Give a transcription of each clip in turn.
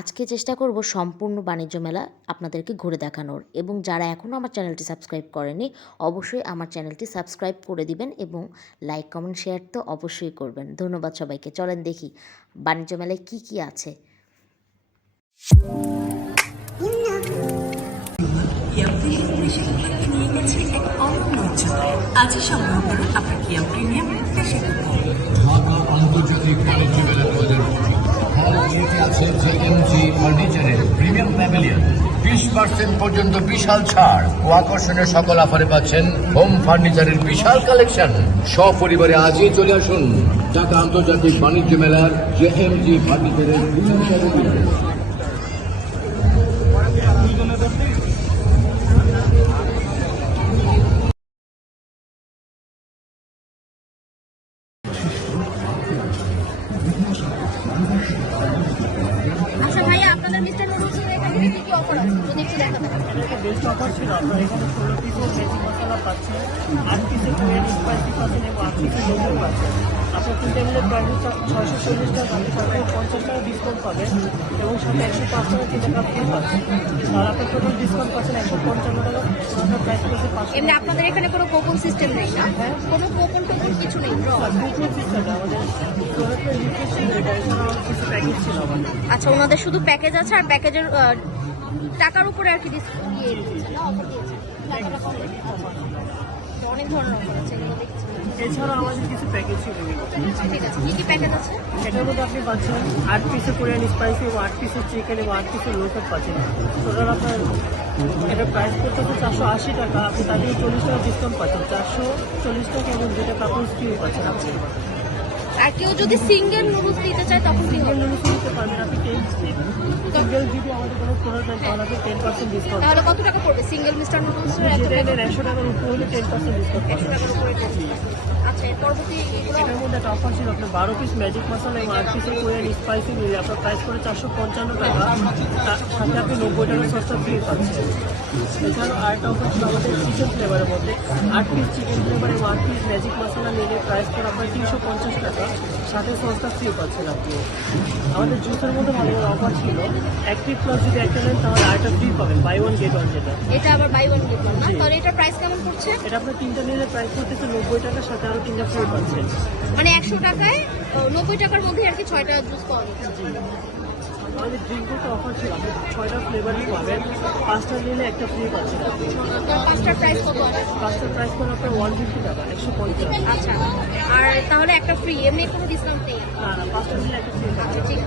আজকে চেষ্টা করব সম্পূর্ণ বাণিজ্য মেলা আপনাদেরকে ঘুরে দেখানোর এবং যারা এখনও আমার চ্যানেলটি সাবস্ক্রাইব করেনি, অবশ্যই আমার চ্যানেলটি সাবস্ক্রাইব করে দিবেন এবং লাইক, কমেন্ট, শেয়ার তো অবশ্যই করবেন। ধন্যবাদ সবাইকে। চলেন দেখি বাণিজ্য মেলায় কী কী আছে। আজই সংগ্রহ করুন আপনার কিয়া প্রিমিয়াম দেশে ঢাকা আন্তর্জাতিক বাণিজ্য মেলা দু হাজার হল ইয়েতে আছে জেএমজি ফার্নিচারের প্রিমিয়াম প্যাভিলিয়ন বিশ পার্সেন্ট পর্যন্ত বিশাল ছাড়। ও আকর্ষণের সকল অফারে পাচ্ছেন হোম ফার্নিচারের বিশাল কালেকশন সপরিবারে আজই চলে আসুন ঢাকা আন্তর্জাতিক বাণিজ্য মেলার জেএমজি ফার্নিচারের এবং সাথে একশো পাঁচ টাকা তিন টাকা ফ্রি আর আপনার টোটাল ডিসকাউন্ট পাচ্ছেন একশো পঞ্চান্ন টাকা। আপনার প্রাইস পড়ছে পাঁচশো এমনি আপনাদের এখানে কোনো কোপন সিস্টেম নেই না? কোনো কোপন টোপন কিছু নেই? সিস্টেম আমাদের কিছু প্যাকেজ ছিল আমাদের। আচ্ছা ওনাদের শুধু প্যাকেজ আছে আর প্যাকেজের টাকার উপরে আর কি ডিসকাউন্ট দিয়ে দিচ্ছে না অফার দিয়েছে অনেক ধরনের অফার আছে এগুলো দেখছি। এছাড়াও আমাদের কিছু প্যাকেজ ছিল। ঠিক আছে। কি কি প্যাকেজ আছে? এটার মধ্যে আপনি পাচ্ছেন আট পিসের কোরিয়ান স্পাইসি এবং আট পিসের চিকেন এবং আট পিসের লোকের পাচ্ছেন। টোটাল আপনার এটা প্রাইস করতেছে চারশো আশি টাকা। আপনি তাদের চল্লিশ টাকা ডিসকাউন্ট পাচ্ছেন। চারশো চল্লিশ টাকা এবং যেটা কাপড় ফ্রি পাচ্ছেন আপনি। আর কেউ যদি সিঙ্গেল নুডলস নিতে চায়, তখন সিঙ্গেল নুডলস নিতে পারবেন। আপনি আমাদের তাহলে টেন পার্সেন্ট ডিসকাউন্ট কত টাকা পড়বে? সিঙ্গেল মিস্টার এত টাকা নেন একশো টাকার টেন পার্সেন্ট আচ্ছা এর মধ্যে একটা অফার ছিল আপনার বারো পিস ম্যাজিক মশলা এবং আট পিসের কোরিয়ান স্পাইসি মিলে আপনার প্রাইস করে চারশো পঞ্চান্ন টাকা। সাথে আপনি নব্বই টাকা সস্তা ফ্রি পাচ্ছেন। এছাড়াও আরেকটা অফার ছিল আমাদের চিকেন ফ্লেভারের মধ্যে। আট পিস চিকেন ফ্লেভার এবং আট পিস ম্যাজিক মশলা নিলে প্রাইস করে আপনার তিনশো পঞ্চাশ টাকা। সাথে সস্তা ফ্রি পাচ্ছেন আপনি। আমাদের জুসের মধ্যে ভালো ভালো অফার ছিল। এক পিস প্লাস যদি একটা নেন তাহলে আরেকটা ফ্রি পাবেন বাই ওয়ান গেট ওয়ান যেটা। এটা আবার বাই ওয়ান গেট ওয়ান তাহলে এটার প্রাইস কেমন পড়ছে? এটা আপনার তিনটা নিলে প্রাইস পড়তেছে নব্বই টাকার সাথে আরও তিনটা ফ্রি পাচ্ছেন। মানে একশো টাকায় নব্বই টাকার মধ্যে আর কি ছয়টা জুস পাওয়া যাচ্ছে। আমাদের ড্রিঙ্কের অফার ছিল। আপনি ছয়টা ফ্লেভারই পাবেন। পাঁচটা নিলে একটা ফ্রি পাচ্ছেন পাঁচটার প্রাইস কত পাঁচটার প্রাইস করে আপনার ওয়ান ফিফটি টাকা একশো পঞ্চাশ। আচ্ছা। আর তাহলে একটা ফ্রি এমনি কোনো ডিসকাউন্ট নেই? না না পাঁচটা নিলে একটা ফ্রি পাচ্ছেন ঠিক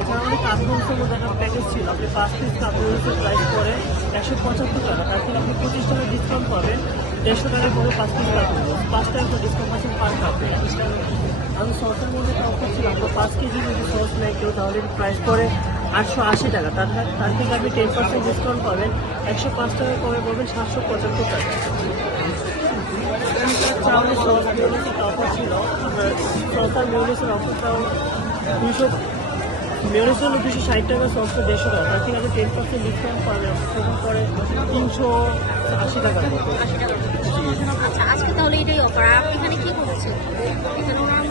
এছাড়া আমাদের কাপড়সের মধ্যে একটা প্যাকেজ ছিল। আপনি পাঁচ পিস কাপড়সের প্রাইস করে একশো পঁচাত্তর টাকা। তার থেকে আপনি পঁচিশ টাকা ডিসকাউন্ট পাবেন। দেড়শো টাকায় পরে পাঁচ পিস কাপড় পাঁচ টাকা ডিসকাউন্ট পাচ্ছেন পার কাপড় আমি সসের মধ্যে অফার ছিল আপনার পাঁচ কেজি যদি সস নেয় কেউ, তাহলে প্রাইস করে আটশো আশি টাকা। তার তার থেকে আপনি টেন পার্সেন্ট ডিসকাউন্ট পাবেন, একশো পাঁচ টাকা করে পাবেন সাতশো পঁচাত্তর টাকা। চাউলের সস মিউনিসের একটা অফার ছিল সস আর অফারটাও দুশো মেয়রের জন্য দুশো ষাট টাকা দেড়শো টাকা। তার থেকে টেন পার্সেন্ট ডিসকাউন্ট পাবে সেখান পরে তিনশো আশি টাকা। আচ্ছা আজকে তাহলে এটাই অফার আর আপনি এখানে কি করেছেন এখানে ওনার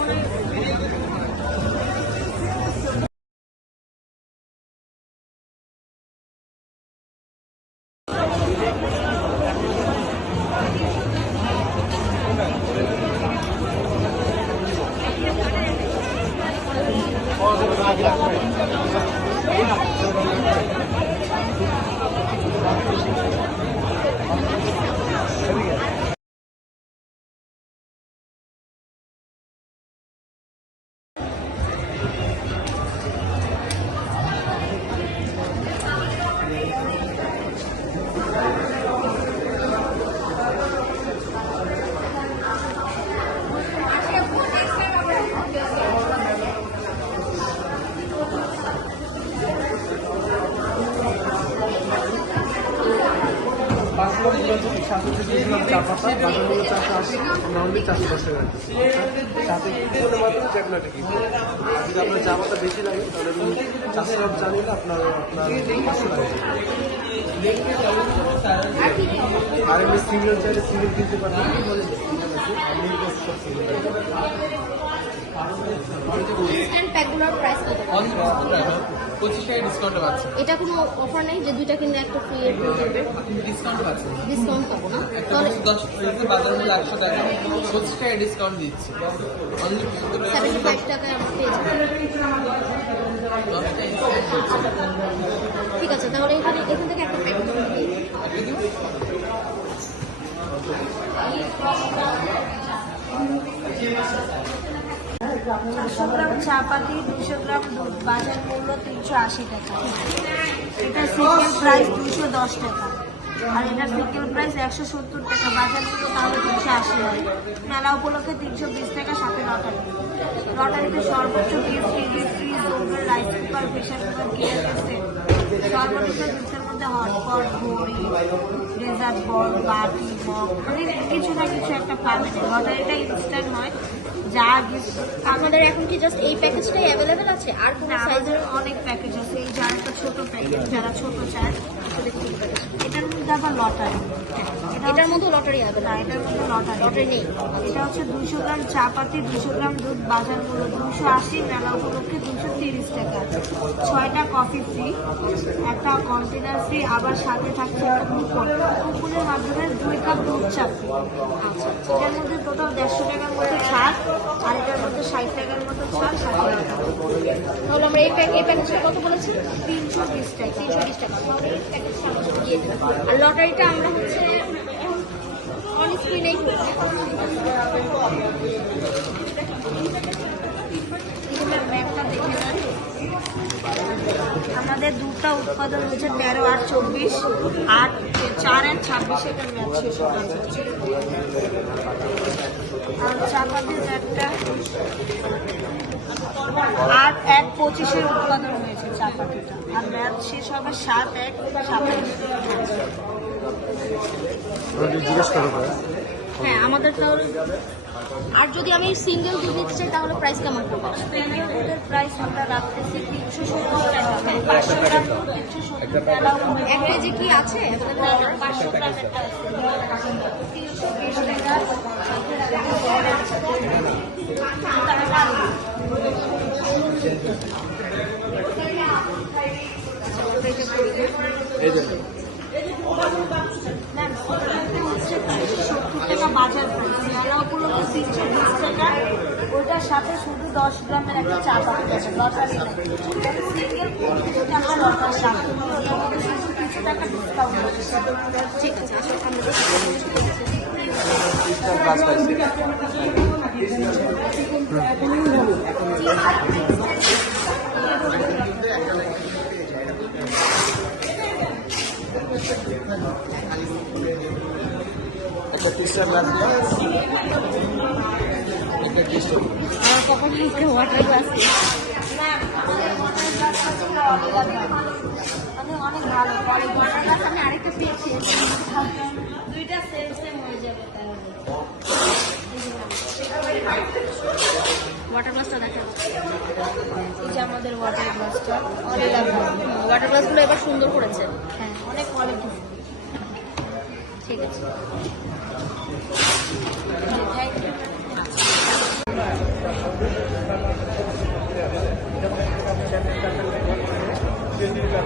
সাতশো দিয়েছিলাম চা পাতা বাজারগুলো চারশো আশি নর্মালি চারশো দশ টাকা সাথে মাত্র চ্যাকলেটে কিনতে আর যদি চা পাতা বেশি লাগে তাহলে চারশো গ্রাম আপনার আপনার পাঁচশো টাকা আর এমনি সিঙ্গেল চাইলে সিঙ্গেল কিনতে পারবেন প্যাকগুলোর প্রাইস পঁচিশ টাকা ডিসকাউন্টে পাচ্ছে এটা কোনো অফার নেই যে দুইটা কিনলে একটা ফ্রি ডিসকাউন্ট পাচ্ছে ডিসকাউন্ট পাবো না? তাহলে দশ রয়েছে বাজার মূল্য একশো টাকা পঁচিশ টাকা ডিসকাউন্ট দিচ্ছি অনলি সেভেন্টি ফাইভ টাকায় আমরা পেয়ে যাব। ঠিক আছে তাহলে এখানে এখান থেকে একটা প্যাকেট চারশো গ্রাম চাপাতি দুশো গ্রাম দুধ, বাজার মূল্য তিনশো আশি টাকা। এটা সিঙ্গেল প্রাইস দুশো দশ টাকা। আর এটা সিঙ্গেল প্রাইস একশো সত্তর টাকা, বাজার মূল্য তাহলে তিনশো আশি হয় মেলা উপলক্ষে তিনশো বিশ টাকা, সাথে লটারি। লটারিতে সর্বোচ্চ gift TV fridge oven rice cooker pressure cooker gas সর্বোচ্চ গিফটের মধ্যে হটপট ঘড়ি ডেজার্ট বল বাটি, মগ অনেক কিছু না কিছু একটা পাবেন। লটারিটা ইনস্ট্যান্ট হয়। যা আপনাদের এখন কি জাস্ট এই প্যাকেজটাই অ্যাভেলেবেল আছে? আর কোনো সাইজের অনেক প্যাকেজ আছে। এই যারা একটা ছোট প্যাকেজ যারা ছোট চায় এটার মধ্যে আবার লটারি। এটার মধ্যে লটারি না? এটার মধ্যে লটারি। লটারি নেই। এটা হচ্ছে দুশো গ্রাম চা পাতি দুশো গ্রাম দুধ বাজার মূল্য দুশো আশি মেলা উপলক্ষে দুশো তিরিশ টাকা। ছয়টা কফি ফ্রি একটা কন্টেনার ফ্রি আবার সাথে থাকছে একটা কুপন কুপনের মাধ্যমে দুই কাপ দুধ চা free। আচ্ছা এটার মধ্যে টোটাল দেড়শো টাকার মতো ছাড় আর এটার মধ্যে ষাট টাকার মতো ছাড় ষাট টাকা। তাহলে আমরা এই প্যাকেজটা কত বলেছি তিনশো বিশ টাকা। তিনশো বিশ টাকা। আর লটারিটা আমরা হচ্ছে অন স্ক্রিনেই করছি। আমাদের দুটা উৎপাদন হচ্ছে তেরো আর চব্বিশ আট চার আর ছাব্বিশে একটা ম্যাচ শেষ আর চাপাতির একটা আট এক পঁচিশের উৎপাদন হয়েছে চাপাতিটা আর ম্যাচ শেষ হবে সাত এক জিজ্ঞেস করো হ্যাঁ আমাদের তাহলে আর যদি আমি সিঙ্গেল দুধ নিতে চাই তাহলে প্রাইস কেমন পড়বে দুধের প্রাইস আমরা রাখতেছি তিনশো সত্তর টাকা। পাঁচশো তিনশো সত্তর টাকা। এক কেজি কি আছে? পাঁচশো তিনশো বিশ টাকা। ম্যাম তিনশো বাজার ওইটার সাথে শুধু দশ গ্রামের একটা চা ওটার ডিসকাউন্ট ঠিক আছে আমি অনেক ভালো। কোয়ালিটি ওয়াটার গ্লাস আমি আরেকটা পেয়েছি দুইটা সেম সেম হয়ে যাবে ওয়াটার গ্লাসটা দেখা এই যে আমাদের ওয়াটার গ্লাসটা অনেক ওয়াটার গ্লাসগুলো এবার সুন্দর করেছে হ্যাঁ অনেক কোয়ালিটি ঠিক আছে থ্যাংক ইউ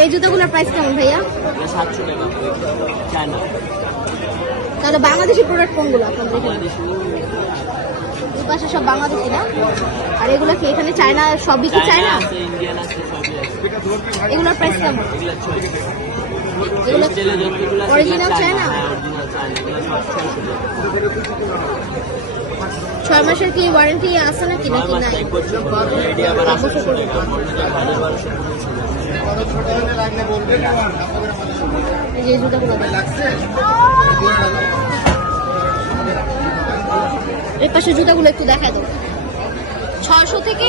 এই জুতোগুলোর প্রাইস কেমন ভাইয়া? সাতশো টাকা। চায়না তাহলে বাংলাদেশি প্রোডাক্ট কোনগুলো আপনাদের পাশে সব বাংলাদেশি না? আর এগুলো কি এখানে চায়না সবই কি চায়না এগুলোর প্রাইস কেমন? এগুলো ছয় অরিজিনাল মাসের কি ওয়ারেন্টি আছে নাকি? নাকি নাই? যে জুতাগুলো। এই পাশে জুতাগুলো একটু দেখায় দাও। ছয়শো থেকে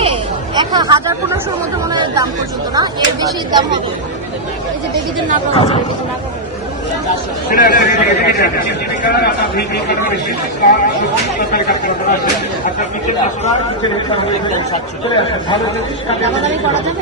এক হাজার পনেরোশোর মধ্যে মনে হয় দাম পর্যন্ত না। এর বেশি দাম হবে এই যে বেবিদের নাকা আছে বেবিদের নাকা দামাদামি করা যাবে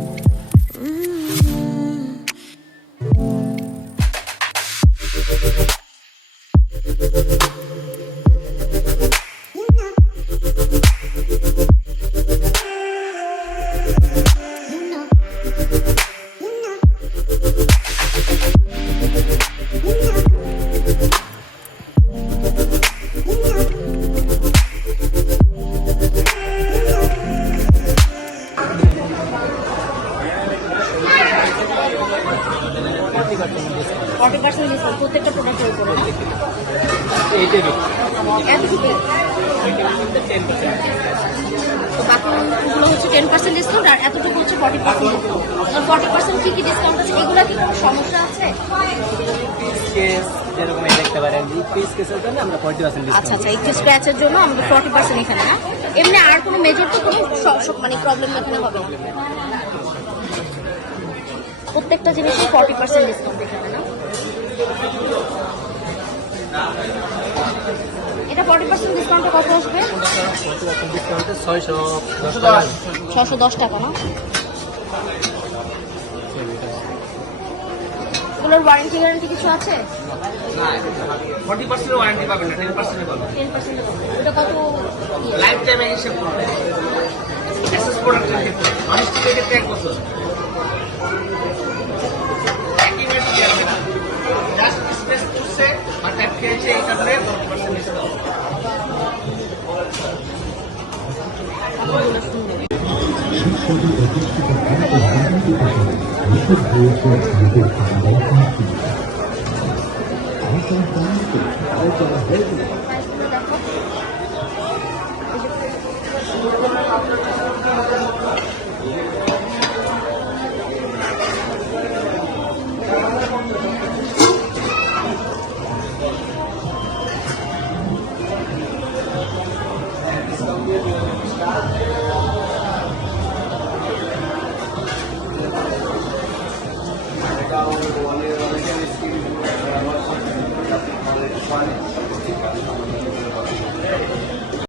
forty percent forty percent কি কি ডিসকাউন্ট আছে? এগুলো কি কোনো সমস্যা আছে? যেরকম এই দেখতে পারেন পিস কেসের জন্য আমরা ফর্টি পার্সেন্ট আচ্ছা আচ্ছা একটু স্ক্র্যাচের জন্য আমাদের ফর্টি পার্সেন্ট এখানে না? এমনি আর কোনো মেজর তো কোনো মানে প্রবলেম এখানে হবে না। প্রত্যেকটা জিনিসে ফর্টি পার্সেন্ট ডিসকাউন্ট এখানে না? এটা ফর্টি পার্সেন্ট ডিসকাউন্টে কত আসবে? ছয়শো দশ টাকা না? এগুলোর ওয়ারেন্টি গ্যারান্টি কিছু আছে? ফর্টি পার্সেন্ট ওয়ারেন্টি পাবেন না টেন পার্সেন্ট পাবেন টেন পার্সেন্ট এটা কত? লাইফ টাইমে হিসেব এসএস প্রোডাক্টের ক্ষেত্রে এক বছর 祖国的花朵，红红火火，红红火火，开出了花朵。